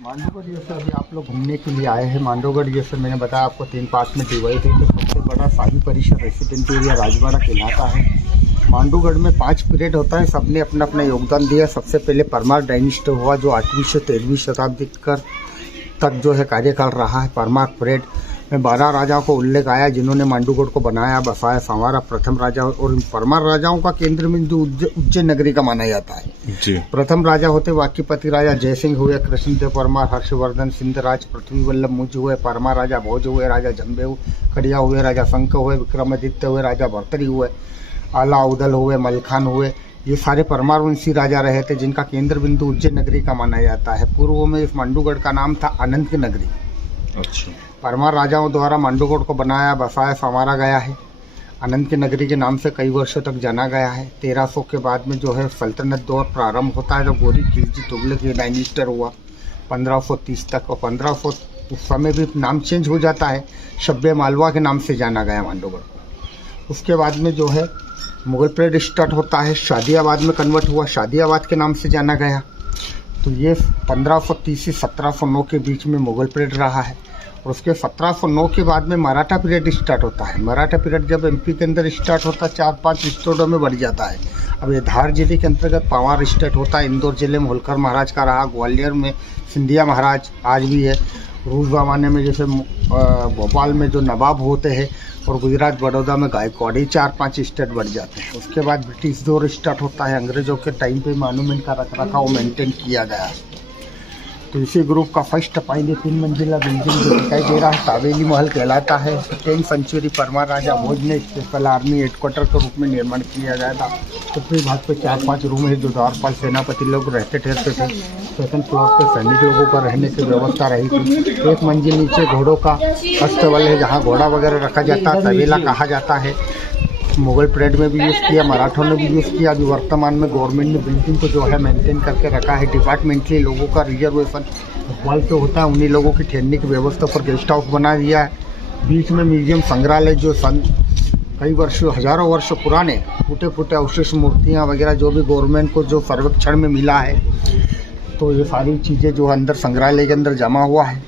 मांडवगढ़ जैसे अभी आप लोग घूमने के लिए आए हैं। मांडवगढ़ जैसे मैंने बताया आपको 3 पार्ट में डिवाइड है। तो सबसे बड़ा शाही परिसर रेसिडेंट एरिया राजवाड़ा कहलाता है। मांडवगढ़ में 5 पीरियड होता है, सबने अपना अपना योगदान दिया। सबसे पहले परमार डायनेस्टी हुआ जो 8वीं से 13वीं शताब्दी तक जो है कार्यकाल रहा है। परमार पीरियड में 12 राजाओं को उल्लेख आया जिन्होंने मांडवगढ़ को बनाया, बसाया, संवारा। प्रथम राजा और परमार राजाओं का केंद्र बिंदु उज्जैन नगरी का माना जाता है जी। प्रथम राजा होते वाकीपति राजा जयसिंह हुए, कृष्णदेव परमार, हर्षवर्धन सिंधराज, पृथ्वी वल्लभ मुझ हुए, परमार राजा भोज हुए, राजा जम्बेऊ कड़िया हुए, राजा शंख हुए, विक्रमादित्य हुए, राजा भर्तरी हुए, आला उदल हुए, मलखान हुए। ये सारे परमार वंशी राजा रहे थे जिनका केंद्र बिंदु उज्जैन नगरी का माना जाता है। पूर्व में इस मांडवगढ़ का नाम था अनंत की नगरी। अच्छा। परमार राजाओं द्वारा मांडवगढ़ को बनाया, बसाया, संवारा गया है। अनंत की नगरी के नाम से कई वर्षों तक जाना गया है। 1300 के बाद में जो है सल्तनत दौर प्रारंभ होता है, जब गोरी खिलजी तुगलक ये डायनेस्टर हुआ 1530 तक। और 1500 उस समय भी नाम चेंज हो जाता है, शब्बे मालवा के नाम से जाना गया मांडवगढ़ को। उसके बाद में जो है मुगल पीरियड स्टार्ट होता है, शादियाबाद में कन्वर्ट हुआ, शादियाबाद के नाम से जाना गया। तो ये 1530 से 1709 के बीच में मुगल पीरियड रहा है। और उसके 1709 के बाद में मराठा पीरियड स्टार्ट होता है। मराठा पीरियड जब एमपी के अंदर स्टार्ट होता है 4-5 स्टेटों में बढ़ जाता है। अब ये धार जिले के अंतर्गत पवार स्टेट होता है, इंदौर जिले में होलकर महाराज का रहा, ग्वालियर में सिंधिया महाराज आज भी है, रूस जमाने में जैसे भोपाल में जो नवाब होते हैं, और गुजरात बड़ौदा में गायकवाड़ी। 4-5 स्टेट बढ़ जाते हैं। उसके बाद ब्रिटिश दौर स्टार्ट होता है। अंग्रेजों के टाइम पे मॉन्यूमेंट का रखरखाव मेंटेन किया गया है। तो इसी ग्रुप का फर्स्ट पाइले 3 मंजिला बिल्डिंग जो दिखाई दे रहा है तावेली महल कहलाता है। 10वीं सेंचुरी परमार राजा भोज ने स्पेशल आर्मी हेडक्वार्टर के रूप में निर्माण किया गया था। ऊपरी भाग पे 4-5 रूम है जो द्वारपाल सेनापति लोग रहते ठहरते थे। सेकंड फ्लोर पे सैनिक लोगों का रहने की व्यवस्था रही थी। 1 मंजिल नीचे घोड़ों का अस्तबल है जहाँ घोड़ा वगैरह रखा जाता है, तवेला कहा जाता है। मुगल पीरियड में भी यूज़ किया, मराठों ने भी यूज़ किया। अभी वर्तमान में गवर्नमेंट ने बिल्डिंग को जो है मेंटेन करके रखा है। डिपार्टमेंटली लोगों का रिजर्वेशन भोपाल पे होता है, उन्हीं लोगों की ठहरने की व्यवस्था पर गेस्ट हाउस बना दिया है। बीच में म्यूजियम संग्रहालय जो कई वर्षों हजारों वर्ष पुराने टूटे फूटे अवशेष मूर्तियाँ वगैरह जो भी गवर्नमेंट को जो सर्वेक्षण में मिला है, तो ये सारी चीज़ें जो अंदर संग्रहालय के अंदर जमा हुआ है।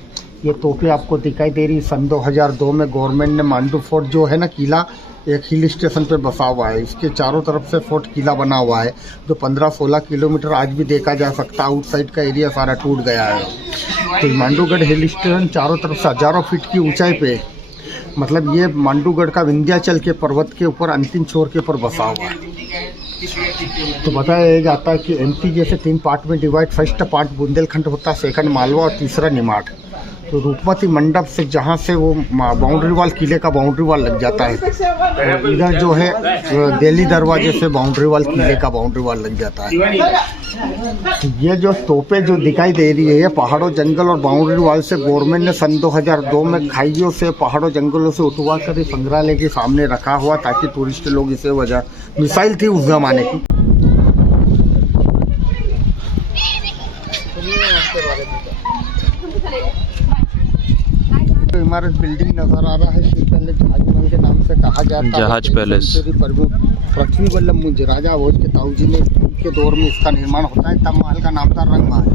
ये तोपें आपको दिखाई दे रही। सन 2002 में गवर्नमेंट ने मांडू फोर्ट जो है ना किला, एक हिल स्टेशन पे बसा हुआ है। इसके चारों तरफ से फोर्ट किला बना हुआ है जो 15-16 किलोमीटर आज भी देखा जा सकता है। आउटसाइड का एरिया सारा टूट गया है। तो मांडवगढ़ हिल स्टेशन चारों तरफ से हजारों फीट की ऊंचाई पे, मतलब ये मांडवगढ़ का विंध्याचल के पर्वत के ऊपर अंतिम छोर के ऊपर बसा हुआ है। तो बताया जाता है कि एमपी जैसे 3 पार्ट में डिवाइड, फर्स्ट पार्ट बुंदेलखंड होता है, सेकंड मालवा और तीसरा निमाड़। तो रूपमती मंडप से जहाँ से वो बाउंड्री वाल किले का बाउंड्री वाल लग जाता है, इधर जो है दिल्ली दरवाजे से बाउंड्री वाल किले का बाउंड्री वाल लग जाता है। ये जो तोपे जो दिखाई दे रही है ये पहाड़ों जंगल और बाउंड्री वाल से गवर्नमेंट ने सन 2002 में खाइयों से पहाड़ों जंगलों से उठवा कर संग्रहालय के सामने रखा हुआ ताकि टूरिस्ट लोग इसे वजह मिसाइल थी उस जमाने की। इमारत बिल्डिंग नजर आ रहा है, इससे पहले जहाज महल के नाम से कहा जाता है। जहाज पैलेस। पृथ्वी वल्लभ मुझ राजा भोज के ताऊजी ने के दौर में इसका निर्माण होता है, तब महल का नाम था रंग महल।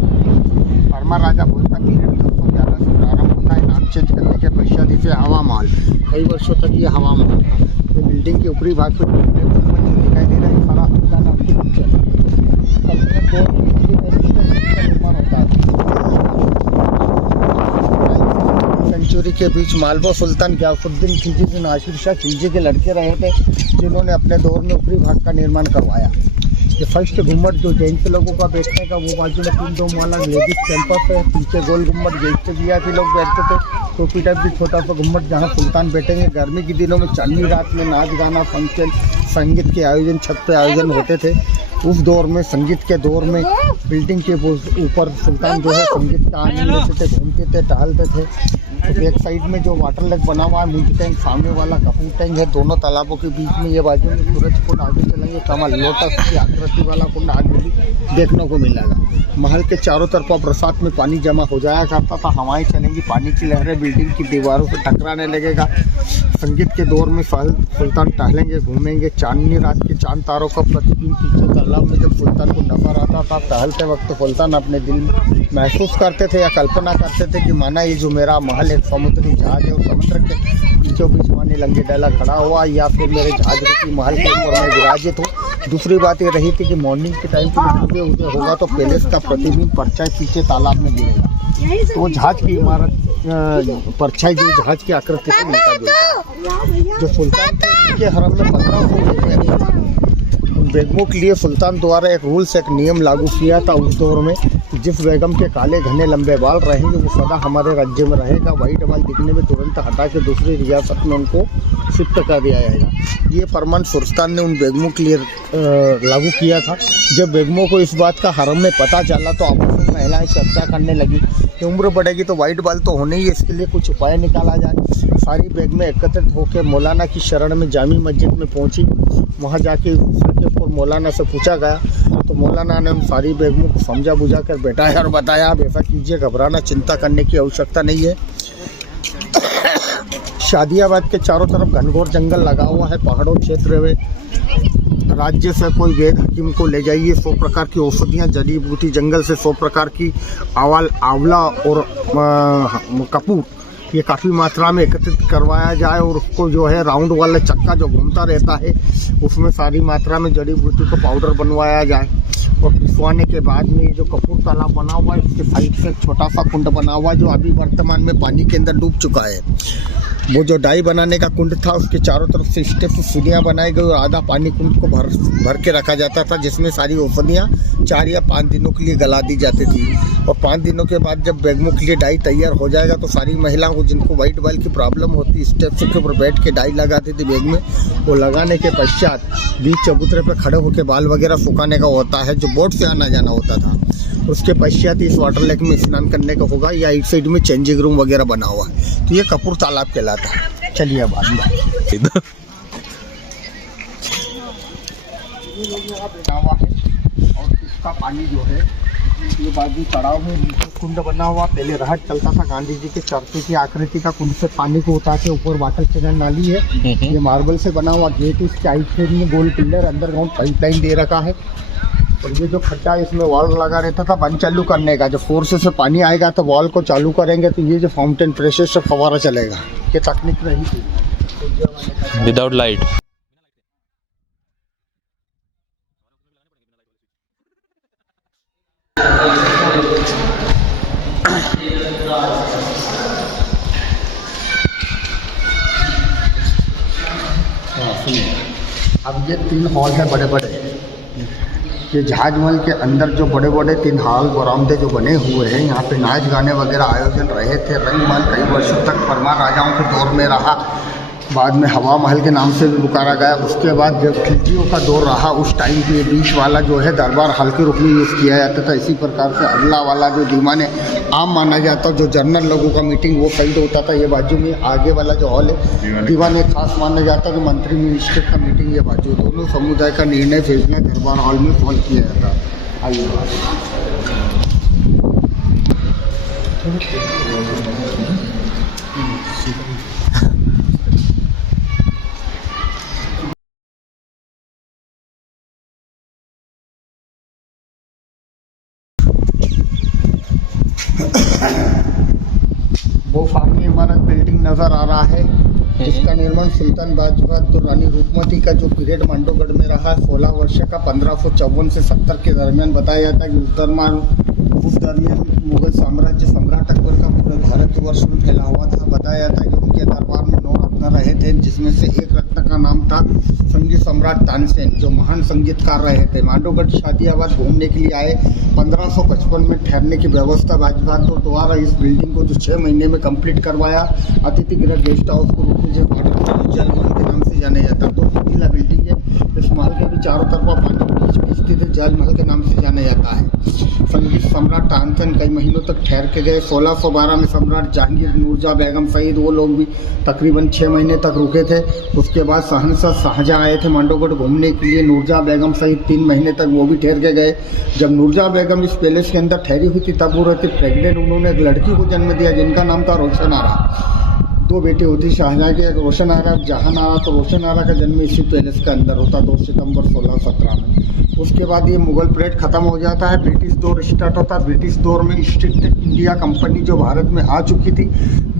परमार राजा भोज का पीरियड 1911 से प्रारंभ होता है। नाम चेंज करने के पश्चात इसे हवा महल, कई वर्षों तक ये हवा महल था। ये बिल्डिंग के ऊपरी भाग पर दिखाई दे रहा है, सारा का नाम निर्माण होता है। सेंचुरी के बीच मालवा सुल्तान गयासुद्दीन खिलजी से नासिर शाह खिलजी के लड़के रहे थे जिन्होंने अपने दौर में ऊपरी भाग का निर्माण करवाया। ये फर्स्ट गुम्बद जो जैन से लोगों का बैठने का वो बाजू में 3 डोम वाला लेडीज कैंपस है, पीछे गोल गुम्बद जैसे वीआईपी लोग बैठते थे। टोपी टाइप भी छोटा सा गुम्बद जहाँ सुल्तान बैठेंगे। गर्मी के दिनों में चांदनी रात में नाच गाना फंक्शन संगीत के आयोजन छत पे आयोजन होते थे। उस दौर में संगीत के दौर में बिल्डिंग के ऊपर सुल्तान जो है संगीत का आनंद लेते थे, घूमते थे, टहलते थे। तो बैक साइड में जो वाटर लेक बना हुआ है, मिल्क टैंक, सामने वाला कपूर टैंक है, दोनों तालाबों के बीच में ये बाजू में सूरज कुंड आगे चलेंगे, कमल लोटस की आकृति वाला कुंड आगे भी देखने को मिलेगा। महल के चारों तरफ बरसात में पानी जमा हो जाया करता था, हवाएं चलेंगी, पानी की लहरें बिल्डिंग की दीवारों से टकराने लगेगा। संगीत के दौर में सुल्तान टहलेंगे, घूमेंगे। चांदनी रात के चांद तारों का प्रतिबिंब पीछे तालाब में जब सुल्तान को नजर आता था, टहलते वक्त सुल्तान अपने दिल में महसूस करते थे या कल्पना करते थे कि माना ये जो मेरा महल एक समुद्री जहाज है और समुद्र के बीचों बीच मानी लंगी डैला खड़ा हुआ, या फिर मेरे जहाज रूपी महल के ऊपर मैं विराजित हूँ। दूसरी बात ये रही थी कि मॉर्निंग के टाइम पर उदय होगा तो पैलेस का प्रतिबिंब परछाई पीछे तालाब में गिरेगा, तो जहाज की इमारत परछाई जो जहाज की आकृति से मिलता जुलता। जो सुल्तान के हरम में 1500 बेगमों के लिए सुल्तान द्वारा एक रूल्स, एक नियम लागू किया था उस दौर में, जिस बेगम के काले घने लंबे बाल रहेंगे वो सदा हमारे राज्य में रहेगा। वाइट बाल दिखने में तुरंत हटा के दूसरी रियासत में उनको शिफ्ट कर दिया जाएगा। ये फरमान सुल्तान ने उन बेगमों के लिए लागू किया था। जब बेगमों को इस बात का हरम में पता चला तो आपस में महिलाएं चर्चा करने लगी कि उम्र बढ़ेगी तो वाइट बाल तो होने ही, इसके लिए कुछ उपाय निकाला जाए। सारी बेगमें एकत्रित होकर मौलाना की शरण में जामी मस्जिद में पहुंची। वहां जाके के ऊपर मौलाना से पूछा गया तो मौलाना ने उन सारी बेगमों को समझा बुझा कर बैठाया और बताया, आप ऐसा कीजिए, घबराना चिंता करने की आवश्यकता नहीं है। शादियाबाद के चारों तरफ घनघोर जंगल लगा हुआ है, पहाड़ों क्षेत्र में राज्य से कोई वेद हकीम को ले जाइए। 100 प्रकार की औषधियाँ, जड़ी बूटी, जंगल से 100 प्रकार की आंवला और कपूर ये काफ़ी मात्रा में एकत्रित करवाया जाए और उसको जो है राउंड वाला चक्का जो घूमता रहता है उसमें सारी मात्रा में जड़ी बूटी को पाउडर बनवाया जाए। और पिसवाने के बाद में जो कपूर तालाब बना हुआ है उसके साइड से एक छोटा सा कुंड बना हुआ है जो अभी वर्तमान में पानी के अंदर डूब चुका है। वो जो डाई बनाने का कुंड था उसके चारों तरफ से स्टेप से सीढ़ियाँ बनाई गई और आधा पानी कुंड को भर के रखा जाता था, जिसमें सारी औषधियाँ 4 या 5 दिनों के लिए गला दी जाती थी। और 5 दिनों के बाद जब बेगमों के लिए डाई तैयार हो जाएगा तो सारी महिलाओं को जिनको वाइट बाल की प्रॉब्लम होती, स्टेप्स के ऊपर बैठ के डाई लगाती थी बेग में। वो लगाने के पश्चात बीच चबूतरे पर खड़े होकर बाल वगैरह सुखाने का होता है, जो बोट से आना जाना होता था। उसके पश्चात इस वाटर लेक में स्नान करने का होगा, या इस साइड में चेंजिंग रूम वगैरह बना हुआ है, तो ये कपूर तालाब कहलाता है। चलिए अब आगे बना हुआ है और इसका पानी जो है ये बाजू चढ़ाव में नीचे कुंड बना हुआ। पहले रहट चलता था, गांधी जी के चरखे की आकृति का कुंड से पानी को उतार के ऊपर वाटर चैनल नाली है। ये मार्बल से बना हुआ गेट, इसके आइट साइड में गोल पिलर, अंडरग्राउंड पाइपलाइन दे रखा है। और ये जो खड्डा है इसमें वॉल लगा रहता था बंद चालू करने का, जब फोर्स से पानी आएगा तो वॉल को चालू करेंगे तो ये जो फाउंटेन प्रेशर से फवारा चलेगा। ये तकनीक रही थी विदाउट लाइट। अब ये 3 हॉल है बड़े बड़े। ये जहाज महल के अंदर जो बड़े बड़े 3 हॉल बरामदे जो बने हुए हैं, यहाँ पे नाच गाने वगैरह आयोजन रहे थे। रंगमहल कई वर्षों तक परमार राजाओं के दौर में रहा, बाद में हवा महल के नाम से भी पुकारा गया। उसके बाद जब खिलजियों का दौर रहा उस टाइम पे बीच वाला जो है दरबार हॉल के रूप में यूज़ किया जाता था। इसी प्रकार से अगला वाला जो दीवान आम माना जाता, जो जनरल लोगों का मीटिंग वो साइड होता था। ये बाजू में आगे वाला जो हॉल है दीवान एक खास माना जाता कि मंत्री मिनिस्टर का मीटिंग ये बाजू, दोनों समुदाय का निर्णय फैसला दरबार हॉल में सॉल्व किया जाता। आइए वो सामने इमारत बिल्डिंग नज़र आ रहा है जिसका निर्माण सुल्तान बाजीराव तो रानी रूपमती का जो पीरियड मांडोगढ़ में रहा 16 वर्ष का 1554 से 70 के दरमियान बताया जाता है कि उस दरमियान मुगल साम्राज्य सम्राट अकबर का पूरा भारतवर्ष में फैला हुआ था। बताया जाता है कि उनके दरबार में 9 रत्न रहे थे, जिसमें से एक रत्न का नाम था संगीत सम्राट तानसेन, जो महान संगीतकार रहे थे। मांडोगढ़ शादियाबाद घूमने के लिए आए। 1555 में ठहरने की व्यवस्था बाजीराव द्वारा इस बिल्डिंग को जो 6 महीने में कंप्लीट करवाया। अतिथि गृह गेस्ट हाउस को जल महल के नाम से जाने जाता। 2 मंजिला बिल्डिंग है। इस महल के भी चारों तरफ पानी स्थित जल महल के नाम से जाना जाता है। संगीत सम्राट तानसेन कई महीनों तक ठहर के गए। 1612 में सम्राट जहांगीर, नूरजहाँ बेगम सहित वो लोग भी तकरीबन 6 महीने तक रुके थे। उसके बाद शहंशाह शाहजहाँ आए थे मांडोगढ़ घूमने के लिए। नूरजहाँ बेगम सहित 3 महीने तक वो भी ठहर के गए। जब नूरजहाँ बेगम इस पैलेस के अंदर ठहरी हुई थी तब वो रहती प्रेग्नेंट। उन्होंने एक लड़की को जन्म दिया जिनका नाम था रोशन आरा। दो बेटे होते शाहजहाँ के, एक रोशन आरा, जहान आरा। तो रोशन आरा का जन्म इसी पैलेस के अंदर होता 2 सितंबर 1617 में। उसके बाद ये मुगल पीरियड ख़त्म हो जाता है, ब्रिटिश दौर स्टार्ट होता है। ब्रिटिश दौर में ईस्ट इंडिया कंपनी जो भारत में आ चुकी थी,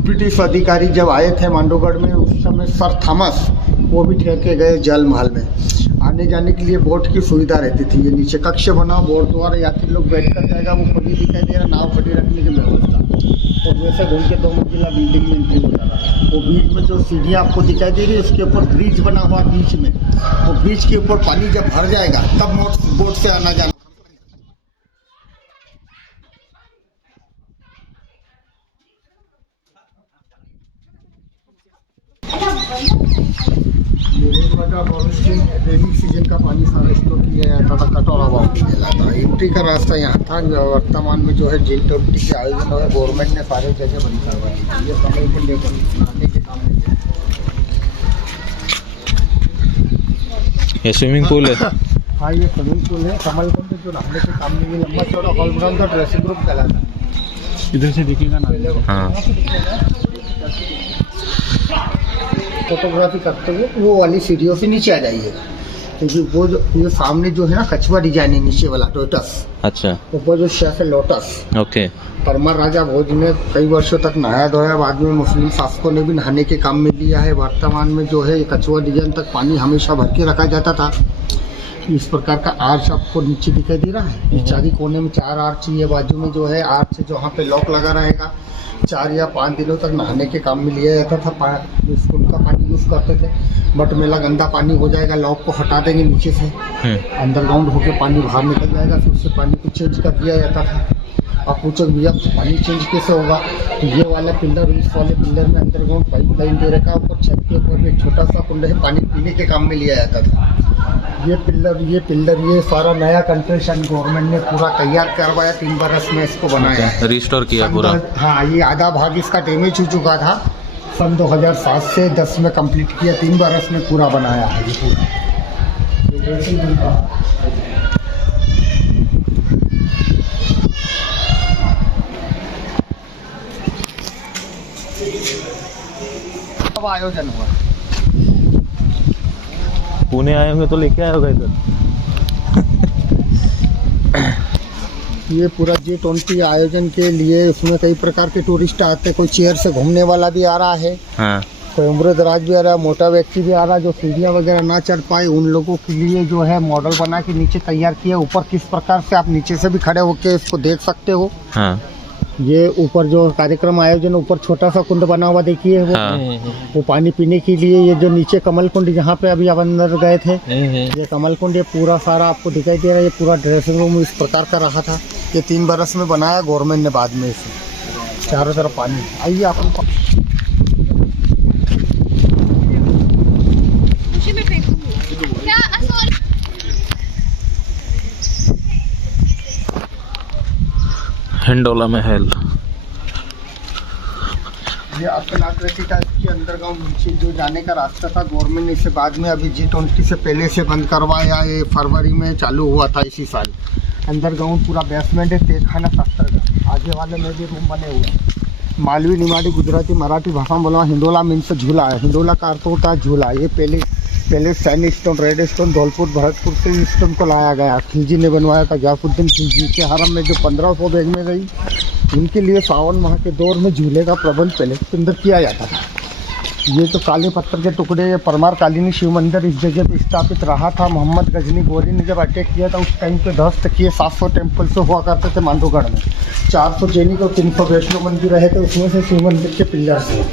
ब्रिटिश अधिकारी जब आए थे मांडवगढ़ में, उस समय सर थॉमस वो भी ठहर के गए जल महल में। आने जाने के लिए बोट की सुविधा रहती थी। ये नीचे कक्ष बना, बोट द्वारा यात्री लोग बैठ कर जाएगा, वो खुद ही दिखाई दे रहा, नाव खड़ी रखने की व्यवस्था। और वैसे घूम के 2 मंजिला बिल्डिंग में एंट्री हो जाता। वो बीच में जो सीढ़ियाँ आपको दिखाई दे रही है, उसके ऊपर ब्रिज बना हुआ बीच में। वो ब्रिज के ऊपर पानी जब भर जाएगा तब बोट से आना जाना। रेनी सीजन का पानी सारा स्टोर किया जाता था, कटोरा बाग कहलाता। एंट्री का रास्ता यहाँ था। वर्तमान में जो है G20 के आयोजन हुए, गवर्नमेंट ने सारे जगह बंद करवा दी। ये समय को लेकर नहाने के काम में ये स्विमिंग पूल है। हाँ, ये स्विमिंग पूल है। कमलकुंड जो नहाने के काम में, ये लंबा चौड़ा हॉल ग्राउंड का ड्रेसिंग रूम कहलाता है। इधर से दिखेगा ना। हाँ, फोटोग्राफी करते हुए वो वाली सीढ़ियों से नीचे आ जाइएगा, क्योंकि वो जो ये सामने जो है ना कछुआ डिजाइन है नीचे वाला लोटस। अच्छा, ऊपर जो शेफ है लोटस। ओके। परमार राजा भोज ने कई वर्षों तक नहाया धोया, बाद में मुस्लिम शासकों ने भी नहाने के काम में लिया है। वर्तमान में जो है कछुआ डिजाइन तक पानी हमेशा भर के रखा जाता था। इस प्रकार का आर्च आपको नीचे दिखाई दे रहा है। चारी कोने में 4 आर्च, ये बाजू में जो है आर्च जहाँ पे लॉक लगा रहेगा। 4 या 5 दिनों तक नहाने के काम में लिया जाता था। स्कूल का पानी यूज़ करते थे, बट मेला गंदा पानी हो जाएगा, लॉक को हटा देंगे नीचे से, अंडरग्राउंड होकर पानी बाहर निकल जाएगा, फिर उससे पानी को चेंज कर दिया जाता था। आप पूछो भैया पानी चेंज कैसे होगा, तो ये वाला पिलर, इस वाले पिलर में अंडरग्राउंड पाइप लाइन दे रखा है। ऊपर छत के ऊपर एक छोटा सा कुंड है, पानी पीने के काम में लिया जाता था। ये पिलर ये सारा नया कंस्ट्रक्शन गवर्नमेंट ने पूरा तैयार करवाया, 3 बरस में इसको बनाया, रिस्टोर किया पूरा। हाँ, ये आधा भाग इसका डैमेज हो चुका था। सन 2007 से 10 में कंप्लीट किया, 3 बरस में पूरा बनाया है ये पूरा। अब आयोजन हुआ, पुणे आए होंगे तो लेके आए होगा इधर। ये पूरा G20 आयोजन के लिए उसमें कई प्रकार के टूरिस्ट आते हैं। कोई चेयर से घूमने वाला भी आ रहा है, हाँ, कोई उम्र दराज भी आ रहा है, मोटा व्यक्ति भी आ रहा है। जो सीढ़ियाँ वगैरह ना चढ़ पाए उन लोगों के लिए जो है मॉडल बना के नीचे तैयार किया। ऊपर किस प्रकार से आप नीचे से भी खड़े होकर इसको देख सकते हो। हाँ, ये ऊपर जो कार्यक्रम आयोजन, ऊपर छोटा सा कुंड बना हुआ देखिए, वो पानी पीने के लिए। ये जो नीचे कमल कुंड, जहाँ पे अभी आप अंदर गए थे, ये कमल कुंड, ये पूरा सारा आपको दिखाई दे रहा है। ये पूरा ड्रेसिंग रूम इस प्रकार का रहा था। ये 3 बरस में बनाया गवर्नमेंट ने, बाद में इसे चारों तरफ पानी। आइए आपको हिंडोला महल। ये अपनाकृति का इसके अंडरग्राउंड नीचे जो जाने का रास्ता था, गवर्नमेंट ने इसे बाद में अभी G20 से पहले से बंद करवाया। ये फरवरी में चालू हुआ था इसी साल। अंडरग्राउंड पूरा बेसमेंट है, तेजखाना शस्त्र का। आगे वाले में भी रूम बने हुए हैं। मालवी, निमाड़ी, गुजराती, मराठी भाषा में बोला हिंडोला मीन्स झूला है। हिंडोला का अर्थ होता है झूला। ये पहले sand stone, red stone, Dholpur, Bharatpur से इस स्टोन को लाया गया। खिलजी ने बनवाया था। गयासुद्दीन खिलजी के हरम में जो 1500 बैग में गई, उनके लिए सावन माह के दौर में झूले का प्रबंध पहले के अंदर किया जाता था। ये तो काले पत्थर के टुकड़े, परमार कालीनी शिव मंदिर इस जगह पे स्थापित रहा था। मोहम्मद गजनी गोरी ने जब अटैक किया था उस टाइम पे ध्वस्त किए 700 टेम्पल से हुआ करते थे मांडवगढ़ में। 400 जैनिक और 300 वैष्णो मंदिर रहे थे, उसमें से शिव मंदिर के पिलर से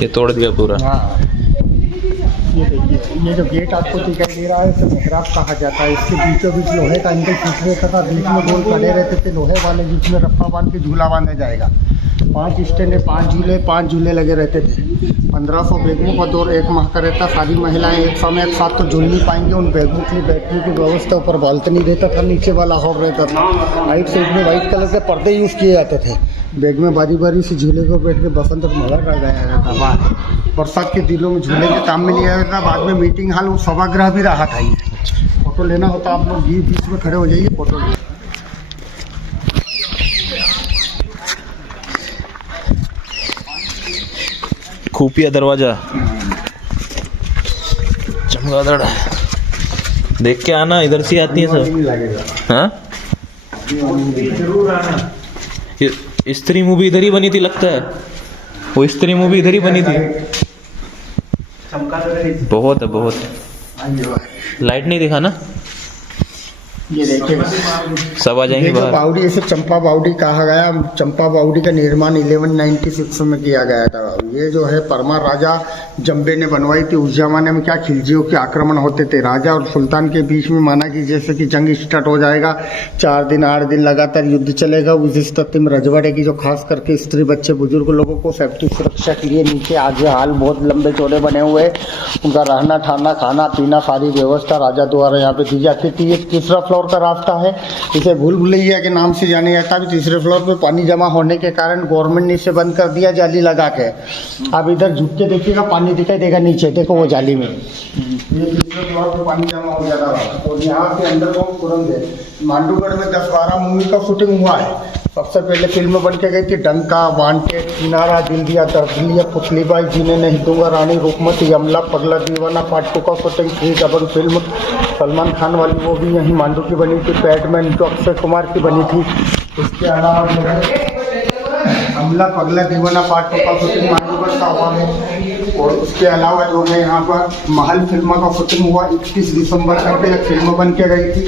ये तोड़ दिया पूरा। हाँ, ये देखिए, ये जो गेट आपको दिखाई दे रहा है इसे मेहराब कहा जाता है। इसके बीचों बीच लोहे का एंगल खींच रहता था, बीच में गोल खड़े रहते थे लोहे वाले, बीच में रफ्फा बांध के झूला बांधा जाएगा। 5 स्टैंड है, 5 झूले लगे रहते थे। 1500 बैगमों का दौर 1 माह का रहता। सारी महिलाएं एक समय एक साथ तो झूल नहीं पाएंगी। उन बैगमों के लिए बैठने की व्यवस्था ऊपर बालकनी रहता था, नीचे वाला हॉल रहता था। राइट साइड में वाइट कलर के पर्दे यूज़ किए जाते थे। बैग में बारी बारी से झूले को बैठ के बसंत और मजा कर गया जाता था। बरसात के दिनों में झूले के काम में लिया जाता था। बाद में मीटिंग हॉल और सभागृह भी रहा था। ये फोटो लेना होता आप लोग ये बीच में खड़े हो जाइए, फोटो ले। खुफिया दरवाजा चमगादड़। देख के आना, इधर से आती है सब। लगेगा हाँ, जरूर आना। ये स्त्री मूवी इधर ही बनी थी लगता है। वो स्त्री मूवी इधर ही बनी थी। बहुत है बहुत। लाइट नहीं दिखा ना, ये देखिए सब आ जाएंगे ये जो बाहर। बावड़ी इसे चंपा बावड़ी कहा गया। चंपा बावड़ी का निर्माण 1196 में किया गया था। ये जो है परमार राजा जम्बे ने बनवाई थी। उस जमाने में क्या खिलजियों के आक्रमण होते थे, राजा और सुल्तान के बीच में। माना कि जैसे कि जंग स्टार्ट हो जाएगा, 4 दिन 8 दिन लगातार युद्ध चलेगा। उस स्थिति में रजवाड़े की जो खास करके स्त्री बच्चे बुजुर्ग लोगों को सेफ्टी सुरक्षा के लिए नीचे आगे हाल बहुत लंबे चौड़े बने हुए, उनका रहना ठहरना खाना पीना सारी व्यवस्था राजा द्वारा यहाँ पे दी जाती थी। ये तीसरा फ्लोर का रास्ता है, इसे भूल भुलैया के नाम से जाने जाता है। तीसरे फ्लोर पे पानी जमा होने के कारण गवर्नमेंट ने इसे बंद कर दिया जाली लगा के। अब इधर झुक के देखिएगा पानी दिखाई देगा नीचे, देखो वो जाली में। ये तीसरे फ्लोर पे पानी जमा हो जाता है। और यहाँ से अंदर को तुरंत है। मांडूगढ़ में 10-12 मूवी का शूटिंग हुआ है। सबसे पहले फिल्म बन के गई थी डंका, वांटेड, किनारा, दिल दिया दर्द दिया, पुतलीबाई, जीने नहीं दूंगा, रानी रूपमती, अमला, पगला दीवाना पार्ट 2 का शूटिंग थी। डबल फिल्म सलमान खान वाली वो भी यहीं मांडू की बनी थी। पैडमैन जो अक्षय कुमार की बनी थी। इसके अलावा जो है अमला पगला दीवाना पार्ट 2 का शूटिंग मांडूगढ़ का हुआ है। और उसके अलावा जो है यहाँ पर महल फिल्म का शूटिंग हुआ 21 दिसंबर तक एक फिल्म बन के गई थी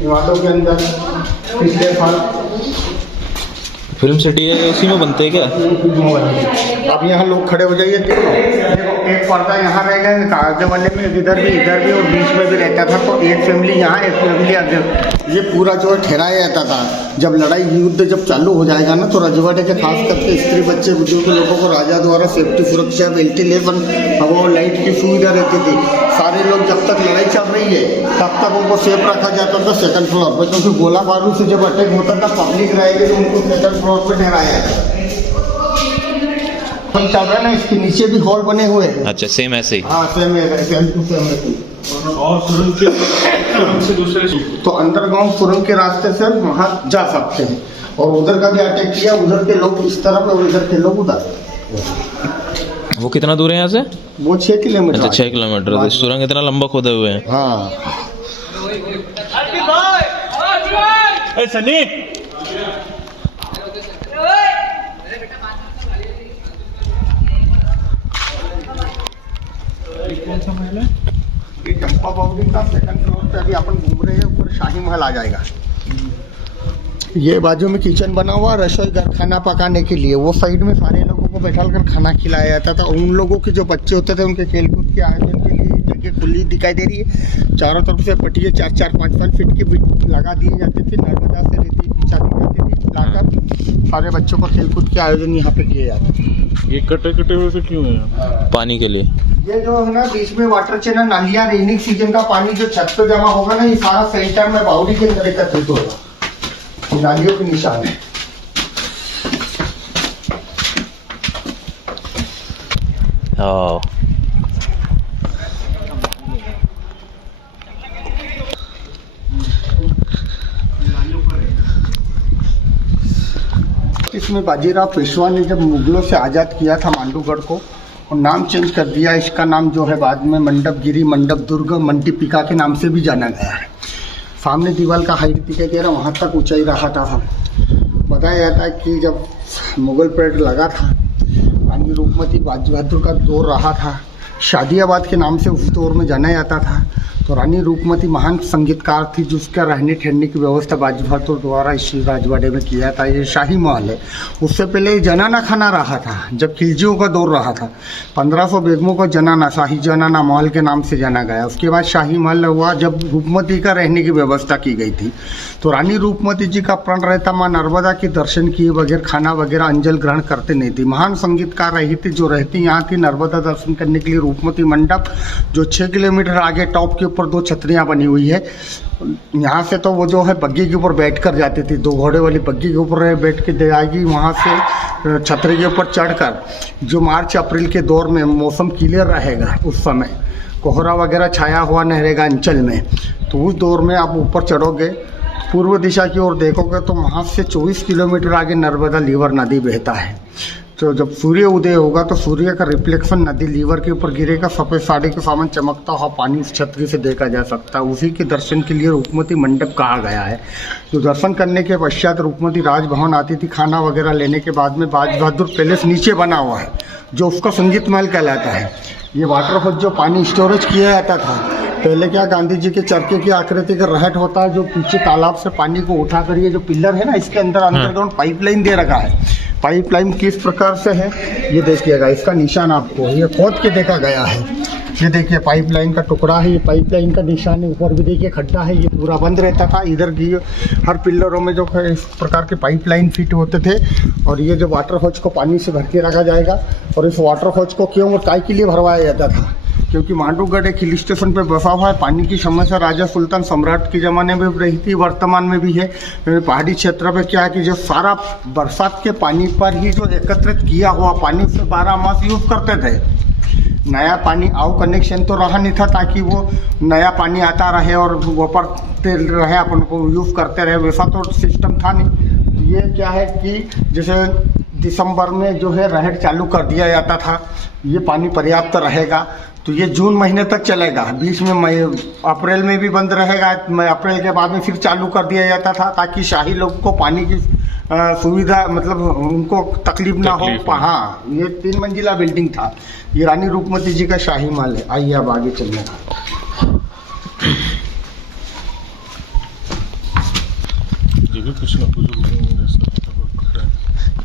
हिमालय के अंदर पिछले साल। फिल्म सिटी है, उसी में बनते हैं क्या? अब यहाँ लोग खड़े हो जाइए, देखो एक पर्दा यहाँ रहेगा आगे वाले में, इधर भी और बीच में भी रहता था। तो एक फैमिली यहाँ एक फैमिली आगे, ये पूरा जो है ठहराया जाता था। जब लड़ाई युद्ध जब चालू हो जाएगा ना, तो रजवाड़े के खास करके स्त्री बच्चे बुजुर्ग लोगों को राजा द्वारा सेफ्टी सुरक्षा वेंटिलेशन हवा लाइट की सुविधा रहती थी। सारे लोग जब तक लड़ाई चल रही है तब तक उनको सेफ रखा जाता था सेकंड फ्लोर पर, क्योंकि गोला बारूद से जब अटैक होता था पब्लिक रहेगी तो उनको सेकंड फ्लोर पर ठहराया जाता। हम चल रहे हैं ना, इसके नीचे भी हॉल बने हुए हैं। अच्छा, सेम ऐसे ही। हाँ सेम है, सेम टू सेम। और सुरंग से दूसरे तो अंडरग्राउंड सुरंग के रास्ते से वहाँ जा सकते हैं। और उधर का भी अटैक किया, उधर के लोग इस तरफ और इधर के लोग उधर। वो कितना दूर है यहाँ से? वो 6 किलोमीटर। अच्छा 6 किलोमीटर। तो सुरंग इतना लंबा खोदे हुए हैं। हाँ सनी ये चंपा बावड़ी का सेकंड फ्लोर पे अभी अपन घूम रहे हैं। ऊपर शाही महल आ जाएगा। ये बाजू में किचन बना हुआ, रसोई घर खाना पकाने के लिए। वो साइड में सारे लोगों को बैठा कर खाना खिलाया जाता था। उन लोगों के जो बच्चे होते थे उनके खेलकूद के आयोजन के लिए जगह खुली दिखाई दे रही है। चारों तरफ से पट्टियाँ 4-4, 5-5 फीट की लगा दिए जाते थे। नर्मदा से रेती बिछा दी जाती थी, लाकर सारे बच्चों को खेलकूद के आयोजन यहाँ पे किए जाते थे। ये कटे हुए से क्यों है? पानी के लिए। ये जो है ना बीच में वाटर चैनल नालियाँ, रेनिंग सीजन का पानी जो छत पे जमा होगा ना, ये सारा सेंटर में बावड़ी के अंदर एकत्रित होगा। नालियों के निशान है। हाँ, इसमें बाजीराव पेशवा ने जब मुगलों से आज़ाद किया था मांडूगढ़ को, और नाम चेंज कर दिया। इसका नाम जो है बाद में मंडपगिरी, मंडप दुर्ग, मंडपिका के नाम से भी जाना गया है। सामने दीवार का हाइट दिखाई दे रहा, वहाँ तक ऊंचाई रहा था। बताया जाता है कि जब मुगल पीरियड लगा था, रानी रूपमती बहादुर का दौर रहा था। शादियाबाद के नाम से उस दौर में जाना जाता था। तो रानी रूपमती महान संगीतकार थी, जिसका रहने ठहरने की व्यवस्था बाजी बहादुर द्वारा इस राजवाड़े में किया था। ये शाही महल है। उससे पहले जनाना खाना रहा था, जब खिलजियों का दौर रहा था। 1500 बेगमों को जनाना, शाही जनाना महल के नाम से जाना गया। उसके बाद शाही महल हुआ जब रूपमती का रहने की व्यवस्था की गई थी। तो रानी रूपमती जी का प्रण रहता माँ नर्मदा के दर्शन किए बगैर खाना वगैरह अंजल ग्रहण करते नहीं थी। महान संगीतकार रही थी, जो रहती यहाँ थी नर्मदा दर्शन करने के लिए रूपमती मंडप, जो 6 किलोमीटर आगे टॉप के ऊपर 2 छतरियाँ बनी हुई है। यहाँ से तो वो जो है बग्गी के ऊपर बैठ कर जाती थी, 2 घोड़े वाली बग्गी के ऊपर बैठ के जाएगी। वहाँ से छतरी के ऊपर चढ़कर, जो मार्च अप्रैल के दौर में मौसम क्लियर रहेगा, उस समय कोहरा वगैरह छाया हुआ नहीं रहेगा अंचल में, तो उस दौर में आप ऊपर चढ़ोगे, पूर्व दिशा की ओर देखोगे तो वहाँ से 24 किलोमीटर आगे नर्मदा लीवर नदी बहता है। तो जब सूर्य उदय होगा तो सूर्य का रिफ्लेक्शन नदी लीवर के ऊपर गिरेगा, सफ़ेद साड़ी के सामान चमकता हुआ पानी इस छतरी से देखा जा सकता है। उसी के दर्शन के लिए रुकमती मंडप कहा गया है। तो दर्शन करने के पश्चात रुकमती राजभवन आती थी। खाना वगैरह लेने के बाद में बाज बहादुर पैलेस नीचे बना हुआ है जो उसका संगीत महल कहलाता है। ये वाटरफॉल जो पानी स्टोरेज किया जाता था पहले, क्या गांधी जी के चरखे की आकृति का रहट होता है जो पीछे तालाब से पानी को उठाकर, ये जो पिलर है ना इसके अंदर अंडरग्राउंड पाइपलाइन दे रखा है। पाइपलाइन किस प्रकार से है ये देखिएगा, इसका निशान आपको ये खोद के देखा गया है। ये देखिए पाइपलाइन का टुकड़ा है, ये पाइपलाइन का निशान है। ऊपर भी देखिए खड्डा है, ये पूरा बंद रहता था। इधर की हर पिलरों में जो है इस प्रकार के पाइपलाइन फिट होते थे। और ये जो वाटर हौज को पानी से भर के रखा जाएगा। और इस वाटर हौज को क्यों और काय के लिए भरवाया जाता था, क्योंकि मांडूगढ़ एक हिल स्टेशन पर बसा हुआ है। पानी की समस्या राजा सुल्तान सम्राट के ज़माने में भी रही थी, वर्तमान में भी है। पहाड़ी क्षेत्र पे क्या है कि जो सारा बरसात के पानी पर ही जो एकत्रित किया हुआ पानी से 12 मास यूज़ करते थे। नया पानी आउ कनेक्शन तो रहा नहीं था ताकि वो नया पानी आता रहे और वापरते रहे, अपन को यूज़ करते रहे, वैसा तो सिस्टम था नहीं। ये क्या है कि जैसे दिसंबर में जो है रहट चालू कर दिया जाता था, ये पानी पर्याप्त रहेगा तो ये जून महीने तक चलेगा। बीच में मई अप्रैल में भी बंद रहेगा। अप्रैल के बाद में फिर चालू कर दिया जाता था ताकि शाही लोग को पानी की सुविधा, मतलब उनको तकलीफ ना हो। हाँ, ये 3 मंजिला बिल्डिंग था। ये रानी रूपमती जी का शाही महल है। आइए अब आगे चलने का। ये भी कुछ ना कुछ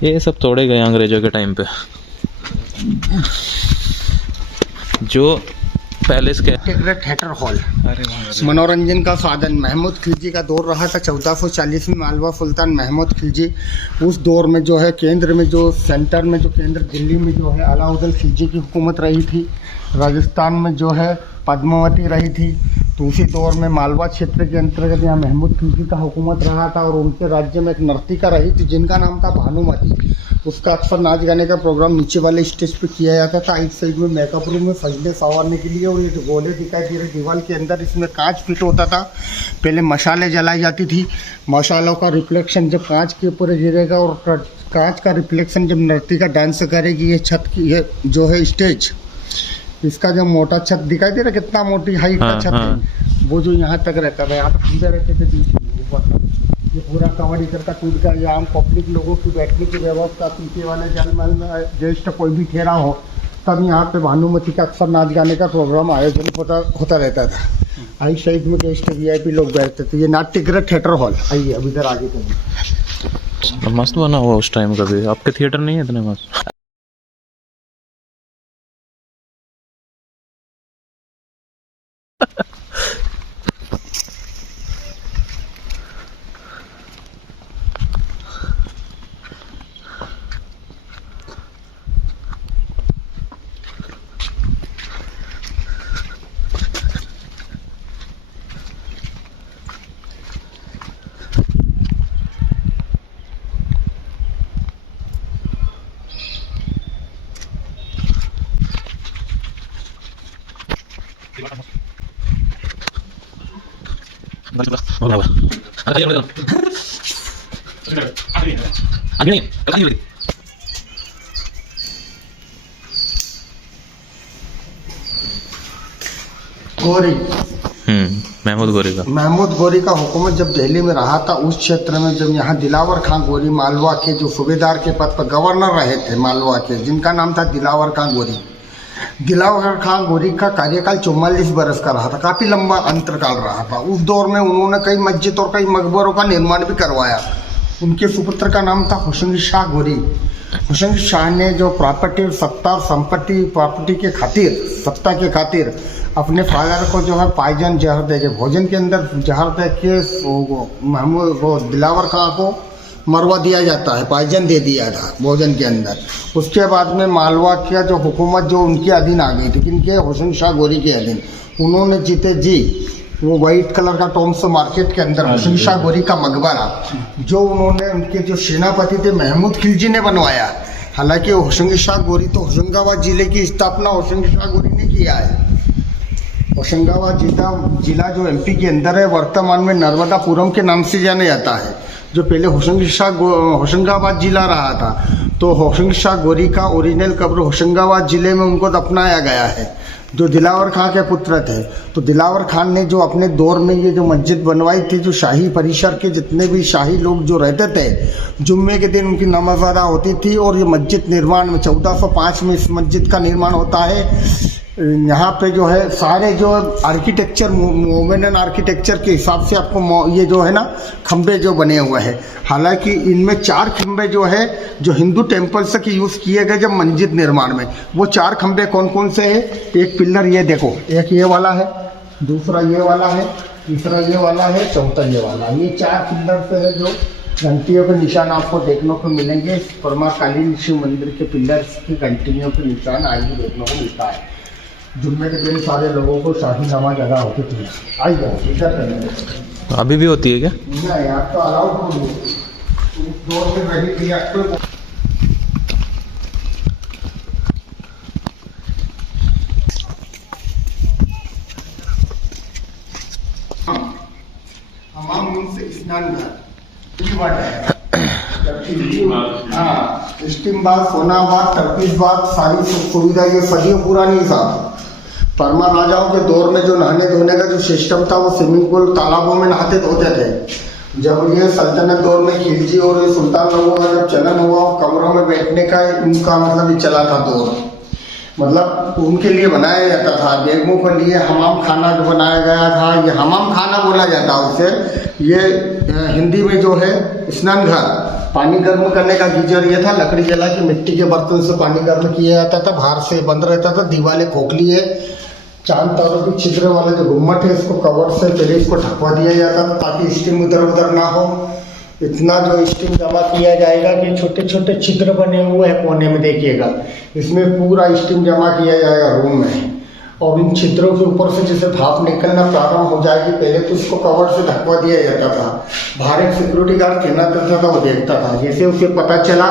ये सब तोड़े गए अंग्रेजों के टाइम पे। जो पैलेस के थिएटर हॉल मनोरंजन का साधन महमूद खिलजी का दौर रहा था। 1440 में मालवा सुल्तान महमूद खिलजी, उस दौर में जो है केंद्र में जो सेंटर में जो केंद्र दिल्ली में जो है अलाउद्दीन खिलजी की हुकूमत रही थी। राजस्थान में जो है पद्मावती रही थी। तो उसी दौर में मालवा क्षेत्र के अंतर्गत यहाँ महमूद खिलजी का हुकूमत रहा था। और उनके राज्य में एक नर्तिका रही थी जिनका नाम था भानुमती। उसका अक्सर नाच गाने का प्रोग्राम नीचे वाले स्टेज पे किया जाता था। एक साइड में मेकअप रूम में सजने संवारने के लिए। और ये जो गोले दिखाई दे रहे दीवार के अंदर, इसमें कांच फिट होता था। पहले मशाले जलाई जाती थी। मशालों का रिफ्लेक्शन जब कांच के ऊपर गिरेगा और कांच का रिफ्लेक्शन जब नर्तिका डांस करेगी, ये छत की ये जो है स्टेज, इसका जो मोटा छत दिखाई दे रहा है, कितना मोटी हाइट का छत है, वो जो यहाँ तक रहता था। यहाँ पर खंभे रहते थे बीच में ऊपर। ये पूरा कवर इधर का टूट गया। यहाँ पब्लिक लोगों की बैठने की व्यवस्था, पीछे वाले जल महल में ज्येष्ठ कोई भी ठहरा हो तब यहाँ पे भानुमती का अक्सर नाच गाने का प्रोग्राम आयोजन होता रहता था। आई साइड में गेस्ट VIP लोग बैठते थे। ये नाट्यगृह थिएटर हॉल। आइए अब इधर आगे चलिए। मस्त बना हुआ उस टाइम का भी। आपके थिएटर नहीं है इतने मस्त? गोरी महमूद गोरी का हुकूमत जब दिल्ली में रहा था, उस क्षेत्र में जब यहाँ दिलावर खां गोरी मालवा के जो सूबेदार के पद पर गवर्नर रहे थे मालवा के, जिनका नाम था दिलावर खां गोरी। दिलावर खां गोरी का कार्यकाल 44 बरस का रहा था। काफ़ी लंबा अंतरकाल रहा था। उस दौर में उन्होंने कई मस्जिद और कई मकबरों का निर्माण भी करवाया। उनके सुपुत्र का नाम था हुसैन शाह गोरी। हुसैन शाह ने जो प्रॉपर्टी, सत्ता और संपत्ति, प्रॉपर्टी के खातिर, सत्ता के खातिर अपने फादर को जो है पाइजन जहर दे के, भोजन के अंदर जहर दे के महमूद वो दिलावर खां को मरवा दिया जाता है। पाइजन दे दिया था भोजन के अंदर। उसके बाद में मालवा का जो हुकूमत जो उनके अधीन आ गई थी, किनके? हुसैन शाह गोरी के अधीन। उन्होंने जीते जी वो वाइट कलर का टॉम्स मार्केट के अंदर हुसैन शाह गोरी का मकबरा, जो उन्होंने उनके जो सेनापति थे महमूद खिलजी ने बनवाया। हालांकि हुसैन शाह गोरी तो होशंगाबाद जिले की स्थापना हुसैन शाह गोरी ने किया है। होशंगाबाद जिला जो MP के अंदर है, वर्तमान में नर्मदापुरम के नाम से जाना जाता है। जो पहले होशंगाबाद जिला रहा था, तो होशंग शाह गोरी का ओरिजिनल कब्र होशंगाबाद जिले में उनको दफनाया गया है, जो दिलावर खां के पुत्र थे। तो दिलावर खान ने जो अपने दौर में ये जो मस्जिद बनवाई थी, जो शाही परिसर के जितने भी शाही लोग जो रहते थे, जुम्मे के दिन उनकी नमाज अदा होती थी। और ये मस्जिद निर्माण में 1405 में इस मस्जिद का निर्माण होता है। यहाँ पे जो है सारे जो आर्किटेक्चर मोमेनन आर्किटेक्चर के हिसाब से आपको ये जो है ना खंबे जो बने हुए हैं। हालांकि इनमें 4 खंबे जो है जो हिंदू टेम्पल से की यूज़ किए गए जब मस्जिद निर्माण में, वो 4 खंबे कौन कौन से हैं? एक पिलर ये देखो, एक ये वाला है, दूसरा ये वाला है, तीसरा ये वाला है, चौथा ये वाला। ये 4 पिलर पे है जो घंटियों के निशान आपको देखने को मिलेंगे। परमाकालीन शिव मंदिर के पिलर्स की घंटियों के निशान आज भी देखने को मिलता है। जुम्मे के दिन सारे लोगों को शाही नमाज अदा होती थी। आइए इधर करने अभी भी होती है क्या? नहीं यार, तो अलाउड हो गई, दौर में रही थी आपको। हमाम से स्नान घर हाँ, स्टीम बाथ, सोना बाथ, टर्किश बाथ, सारी सुविधा ये सदियों पुरानी साहब। परमा राजाओं के दौर में जो नहाने धोने का जो सिस्टम था, वो स्विमिंग पूल तालाबों में नहाते धोते थे। जब ये सल्तनत दौर में खिलजी और ये सुल्तान लोगों का जब चलन हुआ, कमरों में बैठने का उनका मतलब ही चला था दौर, मतलब उनके लिए बनाया जाता था। बेगमों के लिए हमाम खाना जो बनाया गया था, ये हमाम खाना बोला जाता है उसे। ये हिंदी में जो है स्नान घर, पानी गर्म करने का गीजर ये था। लकड़ी जला के मिट्टी के बर्तन से पानी गर्म किया जाता था, बाहर से बंद रहता था, दीवारें खोखली है। चांद तारों की छिद्र वाले जो गुम्मट है, इसको कवर से पहले इसको ढकवा दिया जाता था ताकि स्टीम इधर उधर ना हो। इतना जो स्टीम जमा किया जाएगा कि छोटे छोटे छिद्र बने हुए हैं कोने में, देखिएगा इसमें पूरा स्टीम जमा किया जाएगा रूम में। और इन छिद्रों के ऊपर से जैसे भाप निकलना प्रारंभ हो जाएगी, पहले तो इसको कवर से ढकवा दिया जाता था। बाहर एक सिक्योरिटी गार्ड तैनात रहता था, वो देखता था। जैसे उसे पता चला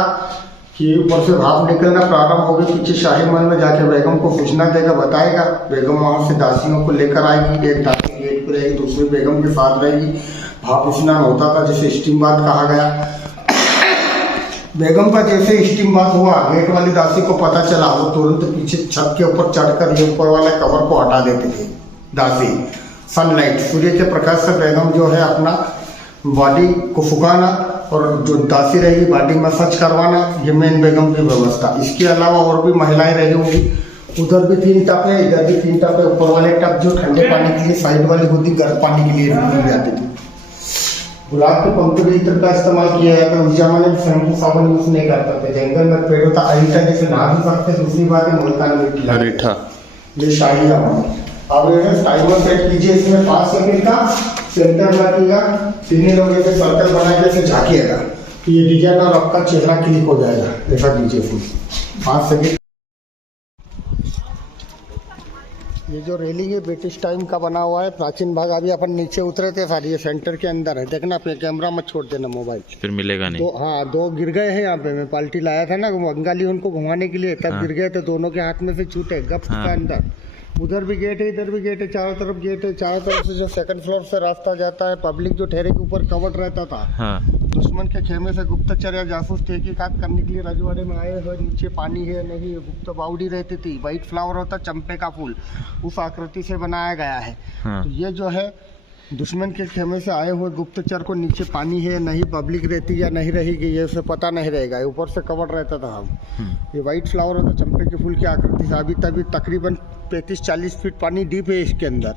कि ऊपर से भाप निकलना प्रारंभ हो गई, पीछे शाही महल में जाके बेगम को सूचना देगा, बताएगा। बेगम वहाँ से दासियों को लेकर आएगी, एक दासी गेट पर रहेगी, दूसरी बेगम के साथ रहेगी। भाप स्नान होता था जिसे स्टीम बाथ कहा गया। बेगम का जैसे स्टीम बाथ हुआ, गेट वाली दासी को पता चला, वो तुरंत पीछे छत के ऊपर चढ़कर ये ऊपर वाले कवर को हटा देती थी दासी। सनलाइट, सूर्य के प्रकाश से बेगम जो है अपना बॉडी को फुकाना और जो दासी रहेगी बॉडी मसाज करवाना, ये मेन बेगम की व्यवस्था। इसके अलावा और भी महिलाएं रही होंगी। उधर भी 3 टप है, इधर भी 3 टप है। ऊपर वाले टप जो ठंडे पानी के लिए, साइड वाली होती गर्म पानी के लिए रखी जाती थी। गुलाब के पंखुड़ी इत्र का इस्तेमाल किया जाता है। उस जमाने में शैम्पू साबुन यूज नहीं करते थे। जंगल में पेड़ होता, अरीठा जैसे नहा भी सकते। दूसरी बात है मुल्तानी मिट्टी, अरीठा, ये शाही हवा। अब ये टाइमर सेट कीजिए, इसमें 5 सेकंड का सेंटर रखिएगा। 3 लोग ऐसे सर्कल बना के ऐसे झाँकिएगा कि ये डिजाइन और आपका चेहरा क्लिक हो जाएगा। ऐसा कीजिए फिर 5 सेकंड। ये जो रेलिंग है ब्रिटिश टाइम का बना हुआ है, प्राचीन भाग। अभी अपन नीचे उतरे थे सारी, ये सेंटर के अंदर है। देखना अपने कैमरा मत छोड़ देना मोबाइल, फिर मिलेगा नहीं। दो गिर गए हैं यहाँ पे। मैं पाल्टी लाया था ना बंगाली उनको घुमाने के लिए, तब गिर गए थे। दोनों के हाथ में से छूटे गप के अंदर। उधर भी गेट है, इधर भी गेट है, चारों तरफ गेट है। चारों तरफ से जो 2nd फ्लोर से रास्ता जाता है, पब्लिक जो ठहरे के ऊपर कवर्ड रहता था। हाँ। दुश्मन के खेमे से गुप्तचर या जासूस तहकीकात करने के लिए रजवाड़े में आए हुए। नीचे पानी है नहीं, गुप्त बाउडी रहती थी। वाइट फ्लावर होता, चंपे का फूल, उस आकृति से बनाया गया है। हाँ। तो ये जो है दुश्मन के खेमे से आए हुए गुप्तचर को नीचे पानी है नहीं, पब्लिक रहती या नहीं रहेगी, ये उसे पता नहीं रहेगा। ऊपर से कवर रहता था हम। ये वाइट फ्लावर होता, चंपे के फूल की आकृति से। अभी तभी तकरीबन 35-40 फीट पानी डीप है इसके अंदर।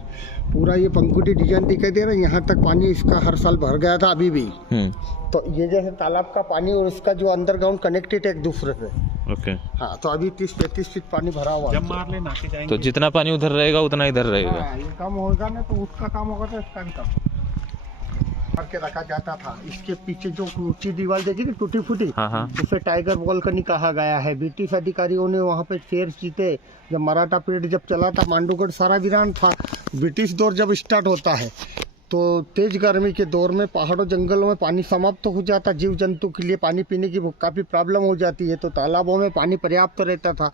पूरा ये पंखुड़ी डिजाइन दिखाई दे रहा है। यहाँ तक पानी इसका हर साल भर गया था, अभी भी। तो ये जैसे तालाब का पानी और इसका जो अंडरग्राउंड कनेक्टेड है एक दूसरे से। ओके। हाँ, तो अभी 30-35 फीट पानी भरा हुआ। जब मार लेना के जाएंगे तो जितना पानी उधर रहेगा उतना इधर रहेगा। हाँ, ये कम होगा ना तो उसका काम होगा, तो इसका भी कम करके रखा जाता था। इसके पीछे जो ऊंची दीवार देखी थी टूटी फूटी, हाँ। उसे टाइगर बालकनी कहा गया है। ब्रिटिश अधिकारियों ने वहाँ पे शेर चीते, जब मराठा पीरियड जब चला था, मांडूगढ़ सारा वीरान था। ब्रिटिश दौर जब स्टार्ट होता है तो तेज गर्मी के दौर में पहाड़ों जंगलों में पानी समाप्त हो जाता, जीव जंतु के लिए पानी पीने की काफ़ी प्रॉब्लम हो जाती है। तो तालाबों में पानी पर्याप्त रहता था।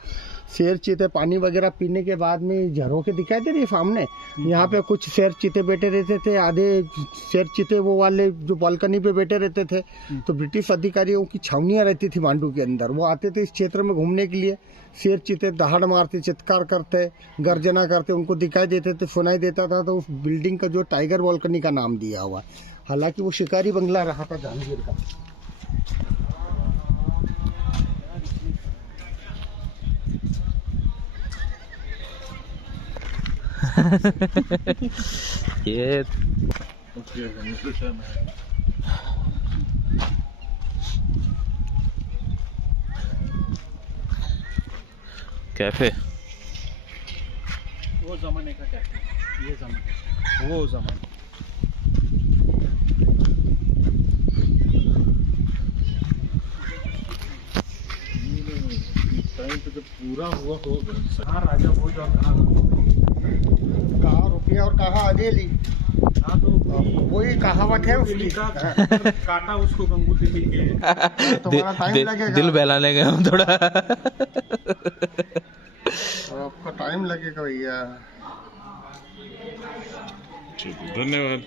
शेर चीते पानी वगैरह पीने के बाद में झरोखे दिखाई दे रही है सामने, यहाँ पे कुछ शेर चीते बैठे रहते थे। आधे शेर चीते वो वाले जो बालकनी पे बैठे रहते थे। तो ब्रिटिश अधिकारियों की छावनियाँ रहती थी मांडू के अंदर, वो आते थे इस क्षेत्र में घूमने के लिए। शेर चीते दहाड़ मारते, चित्कार करते, गर्जना करते, उनको दिखाई देते थे, सुनाई देता था। तो उस बिल्डिंग का जो टाइगर बालकनी का नाम दिया हुआ, हालांकि वो शिकारी बंगला रहा था जहांगीर का। ये ओके न्यूट्रिशन है। कैफे वो जमाने का कैफे, ये जमाने, वो जमाने। टाइम पे जब पूरा हुआ होगा। हाँ राजा भोज और कहाँ रुपया और कहाँ अजेली, हाँ तो वही कहावत है उसकी। काटा उसको गंगूती मिल गए। तुम्हारा टाइम लगेगा, दिल बहलाने गए हम थोड़ा। आपको टाइम लगेगा भैया। ठीक है, धन्यवाद।